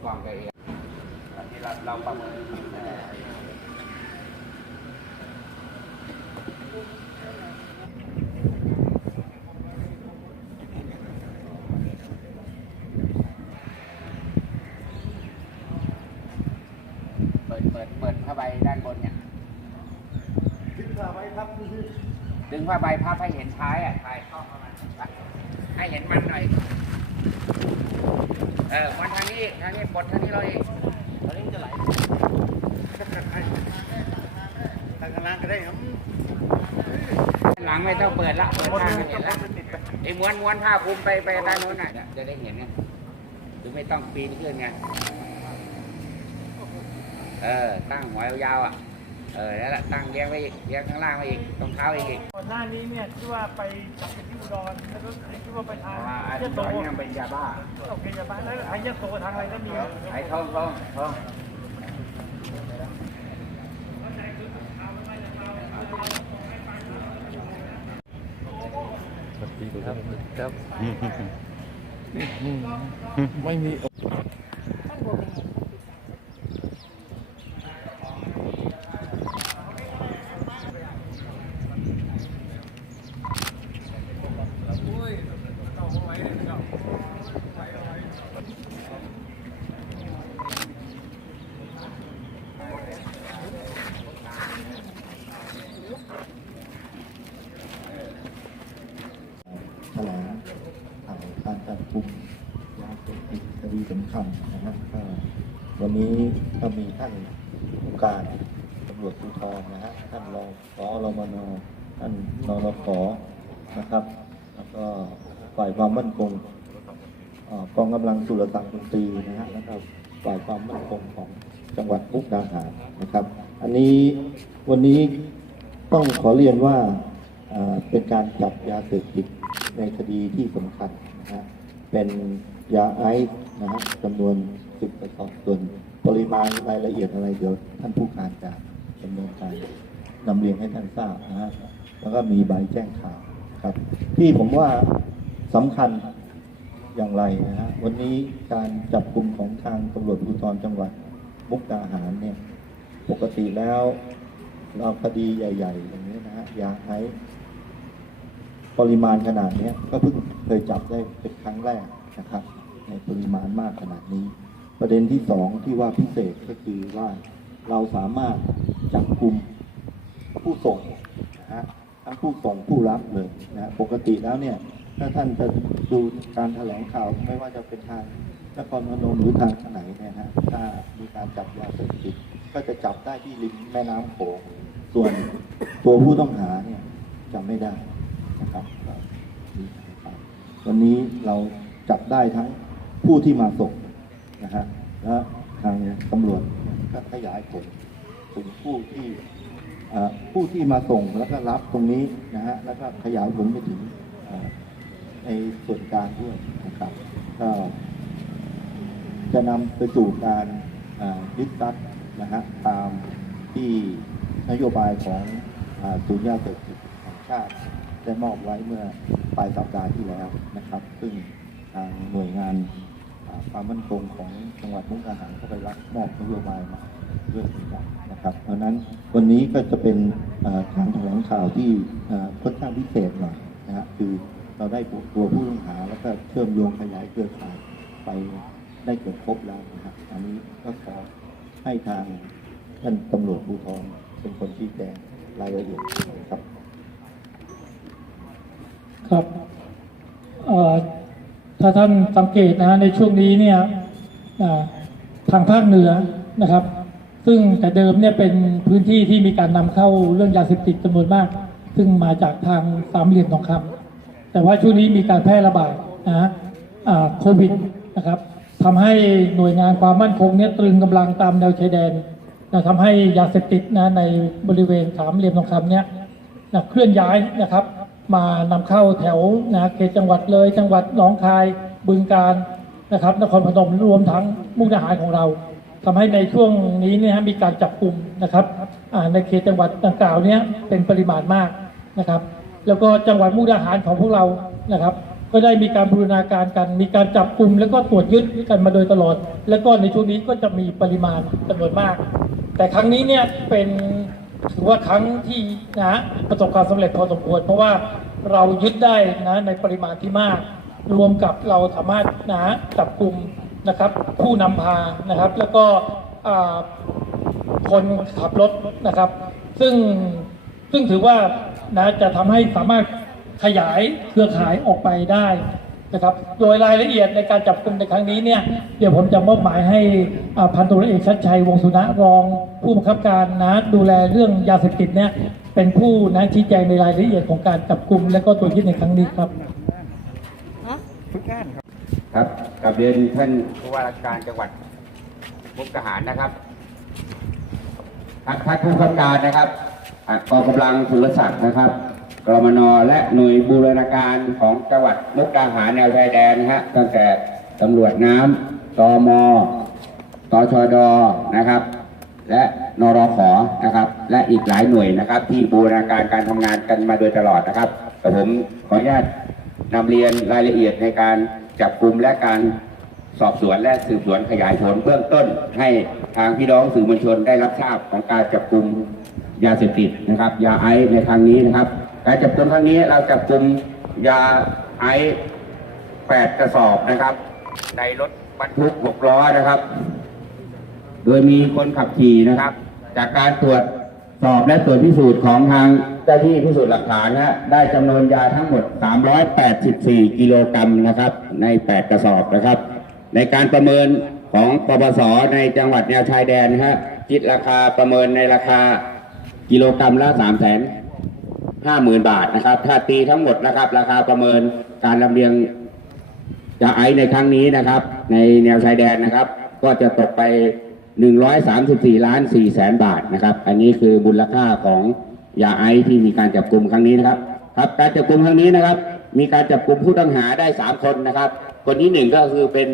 อุปกรณ์กันเองที่เราเราประเมินเอ่อเปิดเปิดเปิดผ้าใบด้านบนเนี่ยขึ้นมาไว้ครับดึงผ้าใบพับให้เห็นท้ายอะท้ายเข้ามาให้เห็นมันหน่อย เออมันทางนี้ทางนี้ปลดทางนี้เราเองตอนนี้มันจะไหลทางข้างล่างก็ได้ครับหลังไม่ต้องเปิดละเปิดข้างก็เห็นละไอ้ม้วนม้วนผ้าคลุมไปไปด้านโน้นหน่อยเนี่ยจะได้เห็นไงหรือไม่ต้องปีนขึ้นไงเออตั้งหัวยาวๆอะ เออนั่นแหละตั้งเลี้ยงไว้อีกเลี้ยงข้างล่างไว้อีกตรงเท้าอีกอีกก่อนหน้านี้เนี่ยที่ว่าไปจับไปที่อุดรแล้วก็ที่ว่าไปเพทางราะว่าไอ้ยะโสตอนนี้มันเป็นยาบ้าโอเคยาบ้าแล้วทางยะโสทางอะไรก็มีไอ้ทองทองทองครับครับ ไม่มี การจับกลุ่มยาเสพติดคดีสำคัญนะครับวันนี้ก็มีท่านผู้การตำรวจภูธรนะฮะท่านรองสอรมนท่านนรขนะครับ แล้วก็ฝ่ายความมั่นคงกองกำลังสุรสังคมตรีนะฮะแล้วก็ฝ่ายความมั่นคงของจังหวัดมุกดาหารนะครับ อันนี้วันนี้ต้องขอเรียนว่าเป็นการจับยาเสพติดในคดีที่สำคัญ เป็นยาไอซ์นะฮะจำนวน10กระสอบส่วนปริมาณรายละเอียดอะไรเดี๋ยวท่านผู้การจะดำเนินการนำเรียนให้ท่านทราบนะฮะแล้วก็มีใบแจ้งข่าวครับ ที่ผมว่าสำคัญอย่างไรนะฮะวันนี้การจับกลุ่มของทางตำรวจภูธรจังหวัดมุกดาหารเนี่ยปกติแล้วเราคดีใหญ่ ๆ อย่างนี้นะฮะยาไอซ์ ปริมาณขนาดนี้ก็เพิ่งเคยจับได้เป็นครั้งแรกนะครับ ในปริมาณมากขนาดนี้ ประเด็นที่สองที่ว่าพิเศษก็คือว่าเราสามารถจับกลุ่มผู้ส่งนะฮะทั้งผู้ส่งผู้รับเลยนะปกติแล้วเนี่ยถ้าท่านจะดูการแถลงข่าวไม่ว่าจะเป็นทางนครพนมหรือทางไหนเนี่ยฮะถ้ามีการจับยาเสพติดก็จะจับได้ที่ริมแม่น้ำโขงส่วนตัวผู้ต้องหาเนี่ยจับไม่ได้ ครับวันนี้เราจับได้ทั้งผู้ที่มาส่งนะฮะและทางตำรวจก็ขยายผลถึงผู้ที่ผู้ที่มาส่งแล้วก็รับตรงนี้นะฮะแล้วก็ขยายผลไปถึงในส่วนกลางด้วยนะครับก็จะนำไปสู่การยึดทรัพย์นะฮะตามที่นโยบายของศูนย์ยาเสพติดแห่งชาติ ได้มอบไว้เมื่อปลายสัปดาห์ที่แล้วนะครับ ซึ่งทางหน่วยงานความมั่นคงของจังหวัดมุกดาหารก็ไปรับมอบนโยบายมาด้วยเหมือนกันนะครับ เพราะนั้นวันนี้ก็จะเป็นการแถลงข่าวที่ค่อนข้างพิเศษหน่อยนะฮะคือเราได้ตัวผู้ต้องหาแล้วก็เชื่อมโยงขยายเครือข่ายไปได้เกือบครบแล้วนะครับ อันนี้ก็ขอให้ทางท่านตำรวจภูธรเป็นคนชี้แจงรายละเอียดครับ ครับถ้าท่านสังเกตนะฮะในช่วงนี้เนี่ยทางภาคเหนือนะครับ ซึ่งแต่เดิมเนี่ยเป็นพื้นที่ที่มีการนำเข้าเรื่องยาเสพติดจำนวนมาก ซึ่งมาจากทางสามเหลี่ยมทองคำแต่ว่าช่วงนี้มีการแพร่ระบาดนะโควิดนะครับทำให้หน่วยงานความมั่นคงเนี่ยตรึงกำลังตามแนวชายแดนนะทำให้ยาเสพติดนะในบริเวณสามเหลี่ยมทองคำเนี่ยนะเคลื่อนย้ายนะครับ มานำเข้าแถวนะเขตจังหวัดเลย จังหวัดหนองคายบึงการนะครับ นครพนมรวมทั้งมุกดาหารของเราทำให้ในช่วงนี้เนี่ยฮะมีการจับกลุ่มนะครับในเขตจังหวัดดังกล่าวเนี้ยเป็นปริมาณมากนะครับ แล้วก็จังหวัดมุกดาหารของพวกเรานะครับ ก็ได้มีการบูรณาการกัน มีการจับกลุ่มแล้วก็ตรวจยึดกันมาโดยตลอด แล้วก็ในช่วงนี้ก็จะมีปริมาณจำนวนมาก แต่ครั้งนี้เนี่ยเป็น ถือว่าครั้งที่นะประสบความสำเร็จพอสมควร เพราะว่าเรายึดได้นะในปริมาณที่มาก รวมกับเราสามารถนะจับกลุ่มนะครับ ผู้นำพานะครับ แล้วก็อ่าคนขับรถนะครับ ซึ่งซึ่งถือว่านะจะทำให้สามารถขยายเครือข่ายออกไปได้ นะครับ โดยรายละเอียดในการจับกลุ่มในครั้งนี้เนี่ย เดี๋ยวผมจะมอบหมายให้อ่าพันตำรวจเอกชัดชัยวงศ์สุนะรอง ผู้บังคับการนะดูแลเรื่องยาเสพติดเนี่ยเป็นผู้นะชี้แจงในรายละเอียดของการจับกลุ่มและก็ตรวจยึดในครั้งนี้ครับครับกับเรียนท่านผู้ว่าราชการจังหวัดมุกดาหารนะครับท่านท่านผู้กำกับการนะครับอะกองกำลังสุรศักดิ์นะครับ กรมนและหน่วยบูรณาการของจังหวัดมุกดาหารแนวชายแดนนะฮะตั้งแต่ตำรวจน้ำตมตชดนะครับ และนรขนะครับ และอีกหลายหน่วยนะครับ ที่บูรณาการการทำงานกันมาโดยตลอดนะครับแต่ผมขออนุญาตนำเรียนรายละเอียดในการจับกลุ่มและการสอบสวนและสืบสวนขยายผลเบื้องต้น ให้ทางพี่น้องสื่อมวลชนได้รับทราบของการจับกลุ่มยาเสพติดนะครับ ยาไอซ์ในครั้งนี้นะครับ การจับกลุ่มครั้งนี้เราจับกลุ่มยาไอซ์แปดกระสอบนะครับ ในรถบรรทุกหกล้อนะครับ โดยมีคนขับขี่นะครับ จากการตรวจสอบและตรวจพิสูจน์ของทางเจ้าที่พิสูจน์หลักฐานนะฮะได้จำนวนยาทั้งหมด 384 กิโลกรัมนะครับ ใน 8 กระสอบนะครับ ในการประเมินของปปสในจังหวัดแนวชายแดนนะฮะคิดราคาประเมินในราคากิโลกรัมละ3 0 0 0 0 0ห้าหมื่นบาทนะครับ ถ้าตีทั้งหมดนะครับ ราคาประเมินการลำเลียงยาไอซ์ในครั้งนี้นะครับ ในแนวชายแดนนะครับ ก็จะตกไป 134 ล้าน4แสนบาทนะครับ อันนี้คือมูลค่าของยาไอซ์ที่มีการจับกลุ่มครั้งนี้นะครับ ครับการจับกลุ่มครั้งนี้นะครับ มีการจับกลุ่มผู้ต้องหาได้ 3 คนนะครับ คนที่หนึ่งก็คือเป็น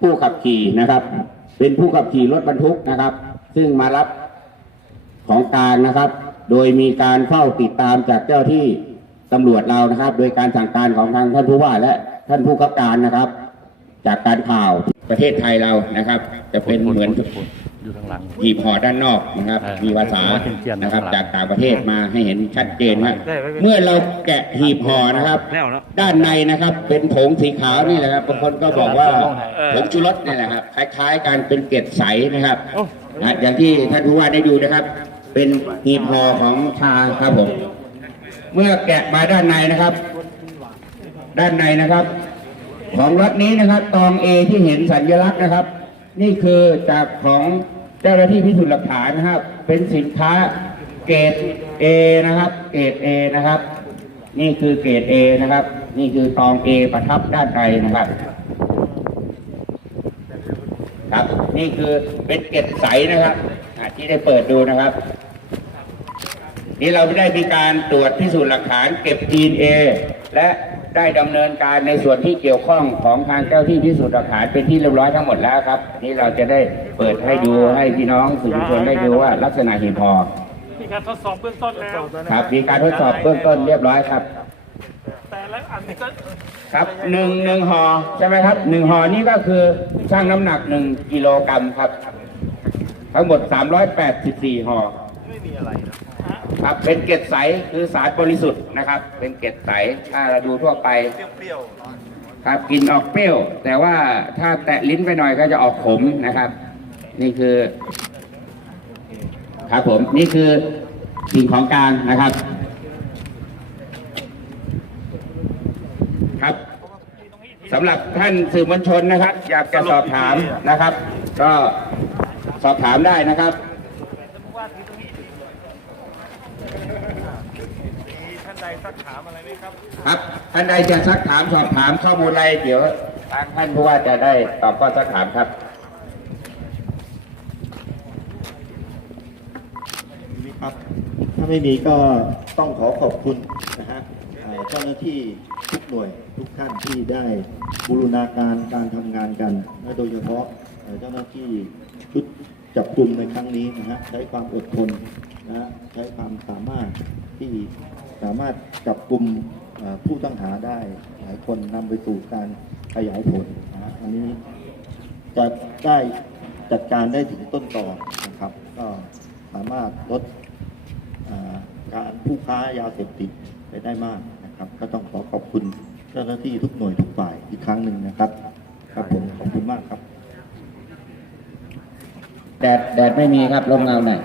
ผู้ขับขี่นะครับ เป็นผู้ขับขี่รถบรรทุกนะครับ ซึ่งมารับของกลางนะครับ โดยมีการเฝ้าติดตามจากเจ้าที่ตำรวจเรานะครับ โดยการสั่งการของทางท่านผู้ว่าและท่านผู้ขับการนะครับ จากการข่าวประเทศไทยเรานะครับ จะเป็นเหมือนอยู่ข้างหลังหีบห่อด้านนอกนะครับเออมีภาษาเจียนๆนะครับข้างหลังจากต่างประเทศมาให้เห็นชัดเจนว่าได้ไว้เป็นเมื่อเราแกะหีบห่อนะครับแล้วเนอะด้านในนะครับ เป็นผงสีขาวนี่แหละครับบางคนก็บอกว่าเออผงชูรสนี่แหละครับคล้าย ๆกันเป็นเกล็ดใสนะครับนะอย่างที่ท่านผู้ว่าได้ดูนะครับ เป็นหีบห่อของชาครับผม เมื่อแกะมาด้านในนะครับ ด้านในนะครับ ของรถนี้นะครับ ตองเอที่เห็นสัญลักษณ์นะครับ นี่คือจากของเจ้าหน้าที่พิสูจน์หลักฐานนะครับ เป็นสินค้าเกรดเอนะครับ เกรดเอนะครับ นี่คือเกรดเอนะครับ นี่คือตองเอประทับด้านในนะครับครับ นี่คือเป็นเกล็ดใสนะครับที่ได้เปิดดูนะครับ นี่เราได้มีการตรวจพิสูจน์หลักฐานเก็บ DNA และได้ดำเนินการในส่วนที่เกี่ยวข้องของทางเจ้าที่พิสูจน์หลักฐานเป็นที่เรียบร้อยทั้งหมดแล้วครับ นี่เราจะได้เปิดให้ดูให้พี่น้องสื่อมวลชนได้ดูว่าลักษณะหีบพอมีการทดสอบเบื้องต้นแล้วครับ มีการทดสอบเบื้องต้นเรียบร้อยครับ แต่ละอันนี้ก็ครับหนึ่งหนึ่งห่อใช่ไหมครับหนึ่งห่อนี่ก็คือช่างน้ำหนักหนึ่งกิโลกรัมครับ ทั้งหมด384ห่อ ครับเป็นเกล็ดใสคือสารบริสุทธิ์นะครับ เป็นเกล็ดใสถ้าเราดูทั่วไปครับกลินออกเปรี้ยว แต่ว่าถ้าแตะลิ้นไปหน่อยก็จะออกขมนะครับ นี่คือ ครับผมนี่คือสิ่งของกลางนะครับ ครับสำหรับท่านสื่อมวลชนนะครับ อยากจะสอบถามนะครับ ก็สอบถามได้นะครับ ท่านใดสักถามอะไรไหมครับ ครับท่านใดจะซักถามสอบถามข้อมูลอะไรเดี๋ยวทางท่านผู้ว่าจะได้ตอบข้อซักถามครับครับ ถ้าไม่มีก็ต้องขอขอบคุณนะฮะเอ่อเจ้าหน้าที่ทุกหน่วยทุกท่านที่ได้บูรณาการการทำงานกันและโดยเฉพาะเอ่อเจ้าหน้าที่ชุดจับกลุ่มในครั้งนี้นะฮะใช้ความอดทนนะฮะใช้ความสามารถที่ สามารถจับกลุ่มผู้ต้องหาได้หลายคนนำไปสู่การขยายผลนะอันนี้จะได้จัดการได้ถึงต้นต่อนะครับ ก็สามารถลดการผู้ค้ายาเสพติดไปได้มากนะครับ ก็ต้องขอขอบคุณเจ้าหน้าที่ทุกหน่วยทุกฝ่ายอีกครั้งหนึ่งนะครับครับผมขอบคุณมากครับ แดดแดดไม่มีครับลมเงาหน่อย